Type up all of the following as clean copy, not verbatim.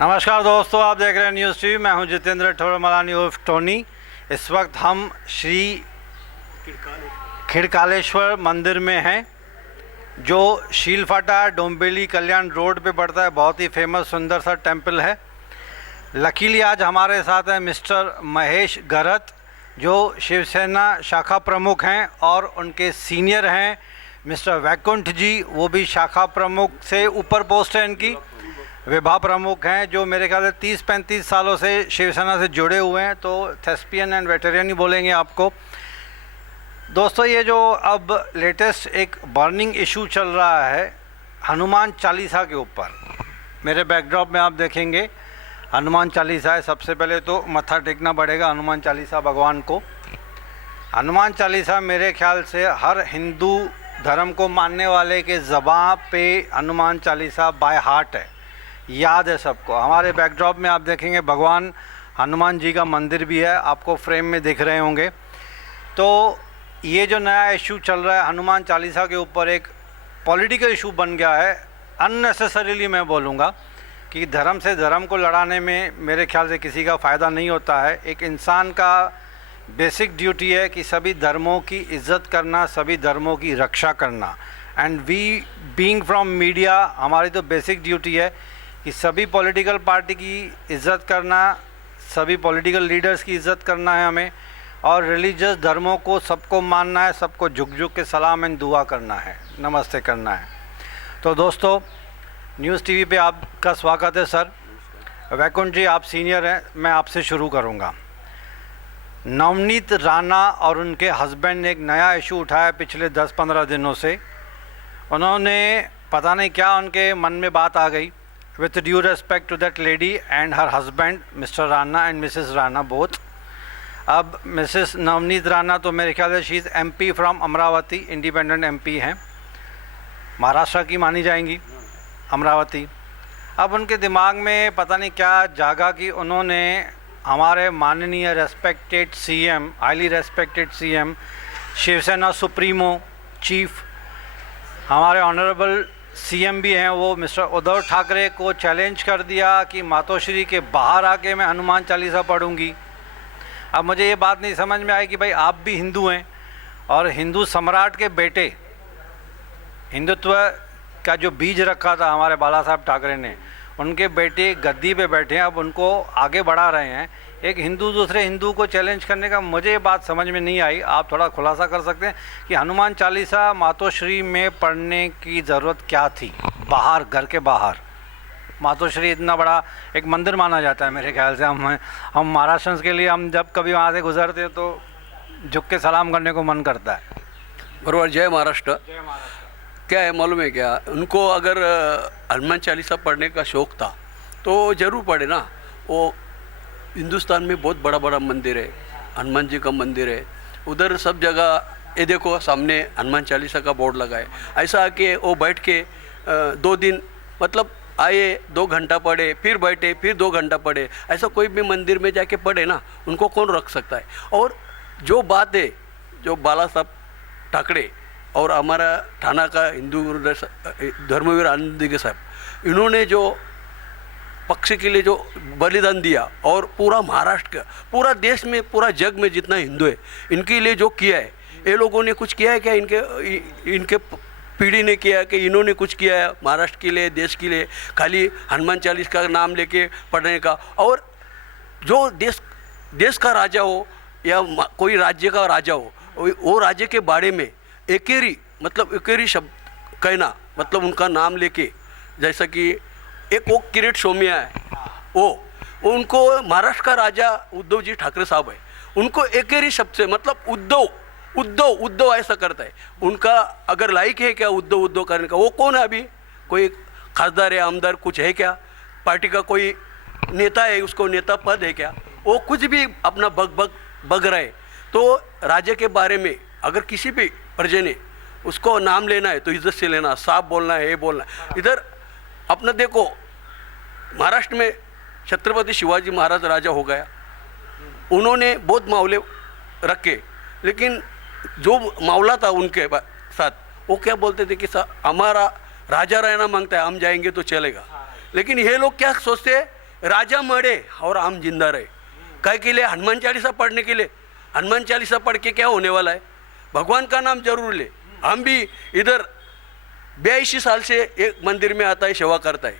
नमस्कार दोस्तों, आप देख रहे हैं न्यूज़ टीवी। मैं हूं जितेंद्र ठोरमलानी उर्फ टोनी। इस वक्त हम श्री खिड़कालेश्वर मंदिर में हैं, जो शीलफाटा डोंबिवली कल्याण रोड पे पड़ता है। बहुत ही फेमस सुंदर सा टेम्पल है। लकीली आज हमारे साथ हैं मिस्टर महेश गरत, जो शिवसेना शाखा प्रमुख हैं, और उनके सीनियर हैं मिस्टर वैकुंठ जी, वो भी शाखा प्रमुख से ऊपर पोस्ट है इनकी, विभाग प्रमुख हैं, जो मेरे ख्याल से 30-35 सालों से शिवसेना से जुड़े हुए हैं। तो थेस्पियन एंड वेटेरियन ही बोलेंगे आपको। दोस्तों, ये जो अब लेटेस्ट एक बर्निंग इशू चल रहा है हनुमान चालीसा के ऊपर, मेरे बैकड्रॉप में आप देखेंगे हनुमान चालीसा है। सबसे पहले तो मत्था टेकना पड़ेगा हनुमान चालीसा भगवान को। हनुमान चालीसा मेरे ख्याल से हर हिंदू धर्म को मानने वाले के ज़बान पे हनुमान चालीसा बाय हार्ट है, याद है सबको। हमारे बैकड्रॉप में आप देखेंगे भगवान हनुमान जी का मंदिर भी है, आपको फ्रेम में दिख रहे होंगे। तो ये जो नया इशू चल रहा है हनुमान चालीसा के ऊपर, एक पॉलिटिकल इशू बन गया है अननेसेसरीली। मैं बोलूँगा कि धर्म से धर्म को लड़ाने में मेरे ख्याल से किसी का फ़ायदा नहीं होता है। एक इंसान का बेसिक ड्यूटी है कि सभी धर्मों की इज़्ज़त करना, सभी धर्मों की रक्षा करना। And we being from media, हमारी तो बेसिक ड्यूटी है कि सभी पॉलिटिकल पार्टी की इज़्ज़त करना, सभी पॉलिटिकल लीडर्स की इज़्ज़त करना है हमें, और रिलीजियस धर्मों को सबको मानना है, सबको झुक झुक के सलाम एंड दुआ करना है, नमस्ते करना है। तो दोस्तों, न्यूज़ टीवी पे आपका स्वागत है सर। वैकुंठ जी, आप सीनियर हैं, मैं आपसे शुरू करूँगा। नवनीत राणा और उनके हस्बैंड ने एक नया इशू उठाया पिछले 10-15 दिनों से। उन्होंने पता नहीं क्या उनके मन में बात आ गई। With due respect to that lady and her husband, Mr. Rana and Mrs. Rana both. अब मिसेस नवनीत राणा तो मेरे ख्याल से she is MP from Amravati, independent MP हैं, महाराष्ट्र की मानी जाएंगी, अमरावती। अब उनके दिमाग में पता नहीं क्या जागा कि उन्होंने हमारे माननीय respected CM, highly respected CM, Shiv Sena supremo chief, हमारे ऑनरेबल CM भी हैं, वो मिस्टर उद्धव ठाकरे को चैलेंज कर दिया कि मातोश्री के बाहर आके मैं हनुमान चालीसा पढ़ूंगी। अब मुझे ये बात नहीं समझ में आई कि भाई आप भी हिंदू हैं, और हिंदू सम्राट के बेटे, हिंदुत्व का जो बीज रखा था हमारे बाला साहब ठाकरे ने, उनके बेटे गद्दी पे बैठे हैं, अब उनको आगे बढ़ा रहे हैं। एक हिंदू दूसरे हिंदू को चैलेंज करने का मुझे ये बात समझ में नहीं आई। आप थोड़ा खुलासा कर सकते हैं कि हनुमान चालीसा मातोश्री में पढ़ने की ज़रूरत क्या थी? बाहर, घर के बाहर मातोश्री इतना बड़ा एक मंदिर माना जाता है मेरे ख्याल से। हम महाराष्ट्र के लिए, हम जब कभी वहाँ से गुजरते हैं तो झुक के सलाम करने को मन करता है। बराबर। जय महाराष्ट्र। क्या है मालूम है क्या, उनको अगर हनुमान चालीसा पढ़ने का शौक़ था तो ज़रूर पढ़े ना। वो हिंदुस्तान में बहुत बड़ा बड़ा मंदिर है, हनुमान जी का मंदिर है, उधर सब जगह ये देखो सामने हनुमान चालीसा का बोर्ड लगा है। ऐसा कि वो बैठ के 2 दिन मतलब आए, 2 घंटा पढ़े, फिर बैठे, फिर 2 घंटा पढ़े, ऐसा कोई भी मंदिर में जाके पढ़े ना, उनको कौन रख सकता है। और जो बात है, जो बाला साहब ठाकरे और हमारा थाना का हिंदू धर्मवीर आनंदी साहब, इन्होंने जो पक्ष के लिए जो बलिदान दिया, और पूरा महाराष्ट्र का, पूरा देश में, पूरा जग में जितना हिंदू है, इनके लिए जो किया है, ये लोगों ने कुछ किया है क्या? इनके पीढ़ी ने किया कि इन्होंने कुछ किया है महाराष्ट्र के लिए, देश के लिए? खाली हनुमान चालीसा का नाम लेके पढ़ने का। और जो देश का राजा हो या कोई राज्य का राजा हो, वो राज्य के बारे में एकेरी शब्द कहना, मतलब उनका नाम लेके, जैसा कि एक वो किरीट सोमिया है, वो उनको महाराष्ट्र का राजा उद्धव जी ठाकरे साहब है, उनको एकेरी शब्द से मतलब उद्धव ऐसा करता है। उनका अगर लाइक है क्या उद्धव करने का? वो कौन है अभी? कोई खासदार है, आमदार कुछ है क्या? पार्टी का कोई नेता है, उसको नेता पद है क्या? वो कुछ भी अपना बग रहा है। तो राज्य के बारे में अगर किसी भी प्रजा ने उसको नाम लेना है तो इज्जत से लेना, साफ बोलना है, ये बोलना है। इधर अपना देखो, महाराष्ट्र में छत्रपति शिवाजी महाराज राजा हो गया, उन्होंने बहुत मामले रखे, लेकिन जो मामला था उनके साथ, वो क्या बोलते थे कि हमारा राजा रहना मांगता है, हम जाएंगे तो चलेगा। लेकिन ये लोग क्या सोचते हैं राजा मरे और हम जिंदा रहे। काय के लिए? हनुमान चालीसा पढ़ने के लिए। हनुमान चालीसा पढ़ के क्या होने वाला है? भगवान का नाम जरूर ले। हम भी इधर 82 साल से एक मंदिर में आता है, सेवा करता है,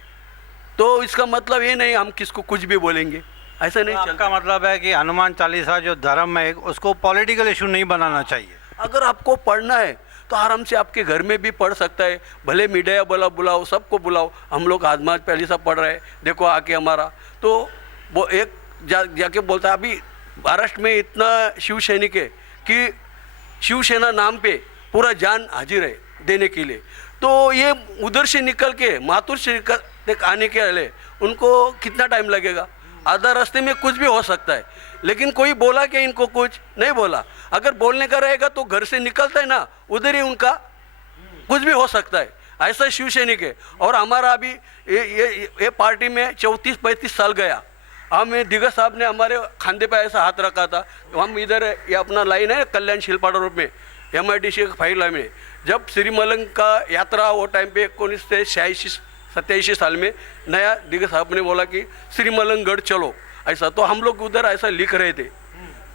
तो इसका मतलब ये नहीं हम किसको कुछ भी बोलेंगे, ऐसा नहीं चलता। आपका मतलब है कि हनुमान चालीसा जो धर्म है उसको पॉलिटिकल इशू नहीं बनाना चाहिए। अगर आपको पढ़ना है तो आराम से आपके घर में भी पढ़ सकता है, भले मीडिया बुलाओ, सबको बुलाओ। हम लोग हनुमान चालीसा पढ़ रहे हैं, देखो आके हमारा। तो वो एक जाके बोलता है, अभी महाराष्ट्र में इतना शिव सैनिक है कि शिवसेना नाम पे पूरा जान हाजिर है देने के लिए। तो ये उधर से निकल के माथुर से तक आने के लिए उनको कितना टाइम लगेगा? आधा रास्ते में कुछ भी हो सकता है। लेकिन कोई बोला कि इनको कुछ नहीं बोला। अगर बोलने का रहेगा तो घर से निकलता है ना, उधर ही उनका कुछ भी हो सकता है। ऐसा शिव सैनिक है। और हमारा अभी ये पार्टी में 34-35 साल गया। हमें दिग्गज साहब ने हमारे खांदे पे ऐसा हाथ रखा था। हम इधर ये अपना लाइन है कल्याण शिलपाड़ा रोड में MIDC फाइल लाइन में, जब श्री मलंग का यात्रा वो टाइम पे 1986-87 साल में नया दिग्गज साहब ने बोला कि श्री मलंगगढ़ चलो ऐसा, तो हम लोग उधर ऐसा लिख रहे थे,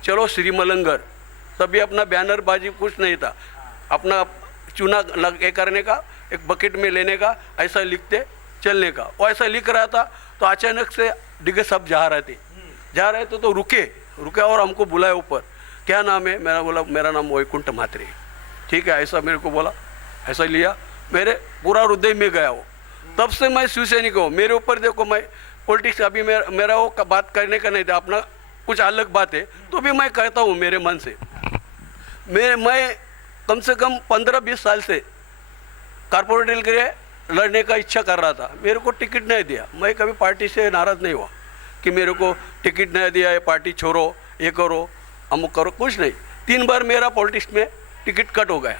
चलो श्री मलंगगढ़। तभी अपना बैनर बाजी कुछ नहीं था, अपना चूना ये करने का, एक बकेट में लेने का, ऐसा लिखते चलने का। वो ऐसा लिख रहा था तो अचानक से दिग्गज साहब जा रहे थे तो रुके और हमको बुलाया ऊपर। क्या नाम है? मेरा बोला मेरा नाम वैकुंठ म्हात्रे। ठीक है, ऐसा मेरे को बोला, ऐसा लिया, मेरे पूरा हृदय में गया वो। तब से मैं शिवसैनिक हूँ। मेरे ऊपर देखो, मैं पॉलिटिक्स अभी मेरा वो बात करने का नहीं था, अपना कुछ अलग बात है, तो भी मैं कहता हूँ मेरे मन से। मैं कम से कम 15-20 साल से कॉर्पोरेटर के लिए लड़ने का इच्छा कर रहा था। मेरे को टिकट नहीं दिया। मैं कभी पार्टी से नाराज़ नहीं हुआ कि मेरे को टिकट नहीं दिया, ये पार्टी छोड़ो, ये करो, अमुक करो, कुछ नहीं। 3 बार मेरा पॉलिटिक्स में टिकट कट हो गया,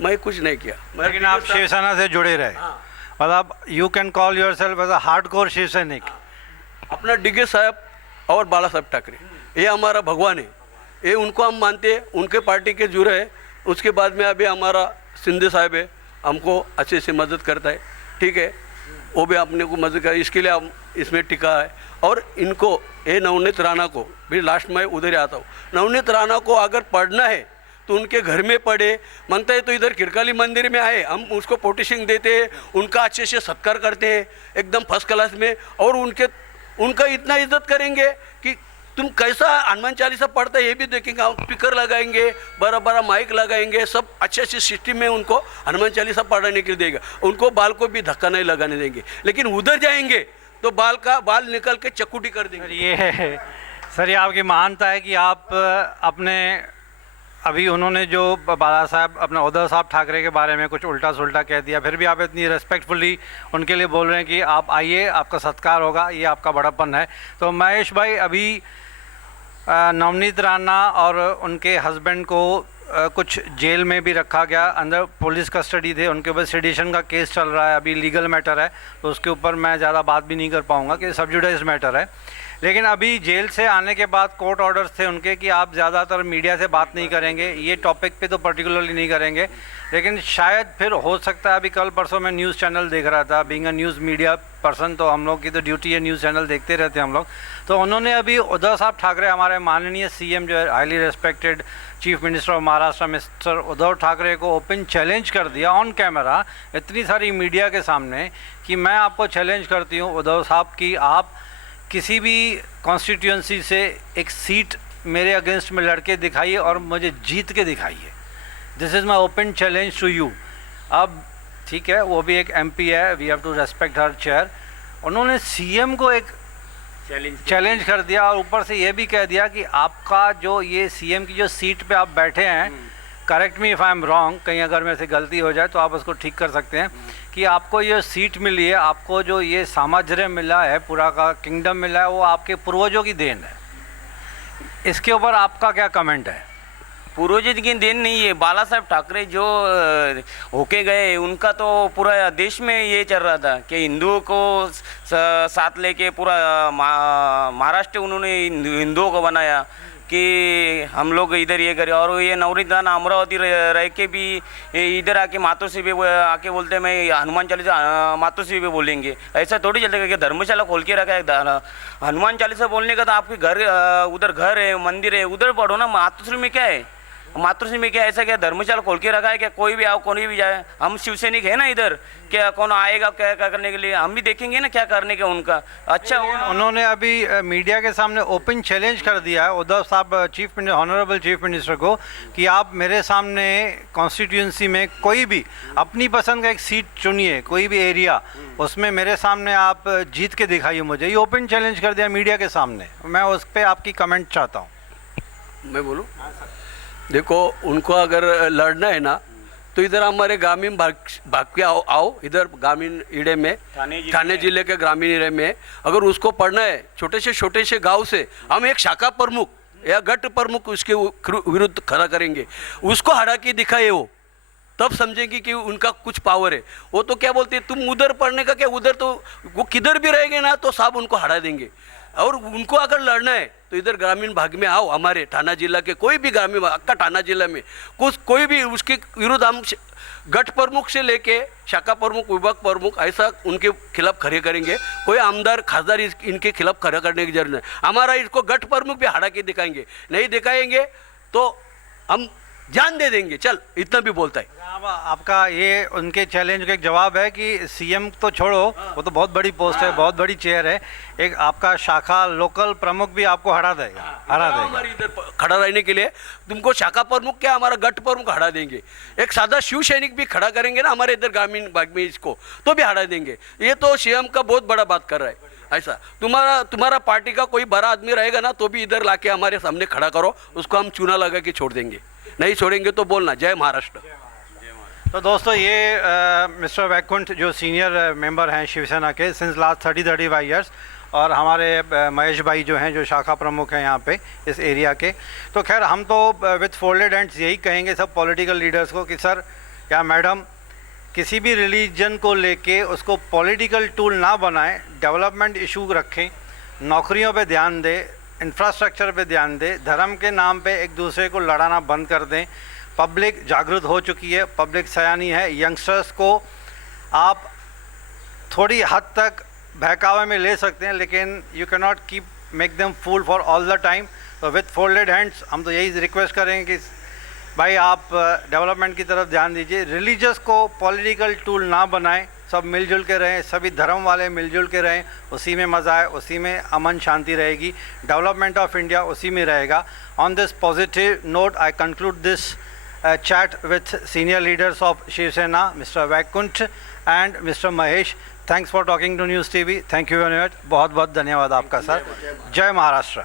मैं कुछ नहीं किया। लेकिन आप शिवसेना से जुड़े रहे। मतलब you can call yourself as a hardcore Shiv Sainik. अपना डीके साहब और बाला साहब ठाकरे ये हमारा भगवान है, ये उनको हम मानते हैं, उनके पार्टी के जुड़े हैं। उसके बाद में अभी हमारा शिंदे साहब है, हमको अच्छे से मदद करता है। ठीक है, वो भी अपने को मदद कर, इसके लिए हम इसमें टिका है। और इनको ये नवनीत राणा को भी लास्ट में उधर ही आता हूँ। नवनीत राणा को अगर पढ़ना है तो उनके घर में पढ़े, मांगता है तो इधर किरकाली मंदिर में आए, हम उसको पोटिशिंग देते हैं, उनका अच्छे से सत्कार करते हैं एकदम फर्स्ट क्लास में। और उनका इतना इज्जत करेंगे कि तुम कैसा हनुमान चालीसा पढ़ता है ये भी देखेंगे। हम स्पीकर लगाएंगे, बड़ा बड़ा माइक लगाएंगे, सब अच्छे अच्छे सिस्टम में उनको हनुमान चालीसा पढ़ाने के लिए देगा। उनको बाल को भी धक्का नहीं लगाने देंगे। लेकिन उधर जाएंगे तो बाल निकल के चकुटी कर देंगे। सर ये आपकी महानता है कि आप अपने अभी उन्होंने जो बाला साहब अपना उद्धव साहब ठाकरे के बारे में कुछ उल्टा सुल्टा कह दिया, फिर भी आप इतनी रेस्पेक्टफुली उनके लिए बोल रहे हैं कि आप आइए, आपका सत्कार होगा, ये आपका बड़प्पन है। तो महेश भाई, अभी नवनीत राणा और उनके हस्बैंड को कुछ जेल में भी रखा गया, अंदर पुलिस कस्टडी थे, उनके ऊपर सेडिशन का केस चल रहा है, अभी लीगल मैटर है, तो उसके ऊपर मैं ज़्यादा बात भी नहीं कर पाऊँगा कि सब जुडिस मैटर है। लेकिन अभी जेल से आने के बाद कोर्ट ऑर्डर्स थे उनके कि आप ज़्यादातर मीडिया से बात नहीं करेंगे, ये टॉपिक पे तो पर्टिकुलरली नहीं करेंगे। लेकिन शायद फिर हो सकता है, अभी कल परसों मैं न्यूज़ चैनल देख रहा था, being a news media person तो हम लोग की तो ड्यूटी है, न्यूज़ चैनल देखते रहते हैं हम लोग। तो उन्होंने अभी उद्धव साहब ठाकरे, हमारे माननीय CM जो है, highly respected chief minister of Maharashtra mister Uddhav Thackeray को ओपन चैलेंज कर दिया ऑन कैमरा, इतनी सारी मीडिया के सामने, कि मैं आपको चैलेंज करती हूँ उद्धव साहब की आप किसी भी कॉन्स्टिट्यूंसी से एक सीट मेरे अगेंस्ट में लड़के दिखाइए और मुझे जीत के दिखाइए। This is my open challenge to you. अब ठीक है, वो भी एक MP है, we have to respect her chair. उन्होंने CM को एक चैलेंज कर दिया और ऊपर से ये भी कह दिया कि आपका जो ये CM की जो सीट पे आप बैठे हैं, correct me if I am wrong, कहीं अगर मेरे से गलती हो जाए तो आप उसको ठीक कर सकते हैं, कि आपको ये सीट मिली है, आपको जो ये साम्राज्य मिला है, पूरा का किंगडम मिला है, वो आपके पूर्वजों की देन है। इसके ऊपर आपका क्या कमेंट है? पूर्वजों की देन नहीं है, बाला साहब ठाकरे जो होके गए, उनका तो पूरा देश में ये चल रहा था कि हिंदुओं को साथ लेके पूरा महाराष्ट्र उन्होंने हिंदुओं को बनाया। कि हम लोग इधर ये करें, और ये नवनीतान अमरावती रह के भी इधर आके मातों से भी आके बोलते हैं मैं हनुमान चालीसा मातों से भी बोलेंगे। ऐसा थोड़ी चलता कि धर्मशाला खोल के रखा है। हनुमान चालीसा बोलने का तो आपके घर उधर घर है, मंदिर है, उधर पढ़ो ना। मातोश्री में क्या है, मातृश्री में क्या ऐसा क्या धर्मशाला खोल के रखा है क्या? कोई भी आओ कोई भी जाए, हम शिव सैनिक है ना इधर, क्या कौन आएगा क्या क्या करने के लिए, हम भी देखेंगे ना क्या करने का उनका। अच्छा उन्होंने अभी मीडिया के सामने ओपन चैलेंज कर दिया है उद्धव साहब chief minister, honourable chief minister को, कि आप मेरे सामने कॉन्स्टिट्यूंसी में कोई भी अपनी पसंद का एक सीट चुनिए, कोई भी एरिया, उसमें मेरे सामने आप जीत के दिखाइए मुझे। ये ओपन चैलेंज कर दिया मीडिया के सामने। मैं उस पर आपकी कमेंट चाहता हूँ। मैं बोलूँ? देखो, उनको अगर लड़ना है ना तो इधर हमारे ग्रामीण भाग के आओ इधर ग्रामीण इड़े में, ठाणे जिले के ग्रामीण इड़े में अगर उसको पढ़ना है, छोटे से गांव से हम एक शाखा प्रमुख या गट प्रमुख उसके विरुद्ध खड़ा करेंगे, उसको हरा के दिखाए वो, तब समझेंगे कि उनका कुछ पावर है। वो तो क्या बोलते हैं, तुम उधर पढ़ने का क्या, उधर तो वो किधर भी रहेंगे ना तो साहब उनको हरा देंगे। और उनको अगर लड़ना है तो इधर ग्रामीण भाग में आओ, हमारे ठाणा जिला के कोई भी ग्रामीण भाग का ठाणा जिला में कोई भी उसके विरुद्ध हम गट प्रमुख से लेके शाखा प्रमुख, विभाग प्रमुख, ऐसा उनके खिलाफ खड़े करेंगे। कोई आमदार खासदार इनके खिलाफ खड़ा करने की जरूरत नहीं। हमारा इसको गट प्रमुख भी हरा के दिखाएंगे, नहीं दिखाएंगे तो हम जान दे देंगे। चल, इतना भी बोलता है। आपका ये उनके चैलेंज का एक जवाब है कि सीएम तो छोड़ो, वो तो बहुत बड़ी पोस्ट है, बहुत बड़ी चेयर है, एक आपका शाखा लोकल प्रमुख भी आपको हरा देगा। हमारे इधर खड़ा रहने के लिए तुमको शाखा प्रमुख क्या, हमारा गट प्रमुख हरा देंगे। एक सादा शिव सैनिक भी खड़ा करेंगे ना हमारे इधर ग्रामीण भाग में, इसको तो भी हरा देंगे। ये तो सीएम का बहुत बड़ा बात कर रहा है। ऐसा तुम्हारा पार्टी का कोई बड़ा आदमी रहेगा ना तो भी इधर लाके हमारे सामने खड़ा करो, उसको हम चूना लगा के छोड़ देंगे। नहीं छोड़ेंगे तो बोलना जय महाराष्ट्र। तो दोस्तों, ये मिस्टर वैकुंठ जो सीनियर मेंबर हैं शिवसेना के सिंस लास्ट 30-35 ईयर्स, और हमारे महेश भाई जो हैं जो शाखा प्रमुख हैं यहाँ पे इस एरिया के। तो खैर हम तो विथ फोल्डेड हैंड्स यही कहेंगे सब पॉलिटिकल लीडर्स को कि सर या मैडम, किसी भी रिलीजन को लेके उसको पॉलिटिकल टूल ना बनाएं, डेवलपमेंट इशू रखें, नौकरियों पे ध्यान दें, इंफ्रास्ट्रक्चर पे ध्यान दें, धर्म के नाम पे एक दूसरे को लड़ाना बंद कर दें। पब्लिक जागरूक हो चुकी है, पब्लिक सयानी है। यंगस्टर्स को आप थोड़ी हद तक बहकावे में ले सकते हैं, लेकिन you can not keep make them fool for all the time. तो विथ फोल्डेड हैंड्स हम तो यही रिक्वेस्ट करेंगे कि भाई आप डेवलपमेंट की तरफ ध्यान दीजिए, रिलीजियस को पॉलिटिकल टूल ना बनाएं, सब मिलजुल के रहें, सभी धर्म वाले मिलजुल के रहें, उसी में मज़ा है, उसी में अमन शांति रहेगी, डेवलपमेंट ऑफ इंडिया उसी में रहेगा। On this positive note I conclude this chat with senior leaders of Shiv Sena, Mr. Vaikunt and Mr. Mahesh. Thanks for talking to News TV. Thank you very much. बहुत बहुत धन्यवाद आपका sir. जय महाराष्ट्र।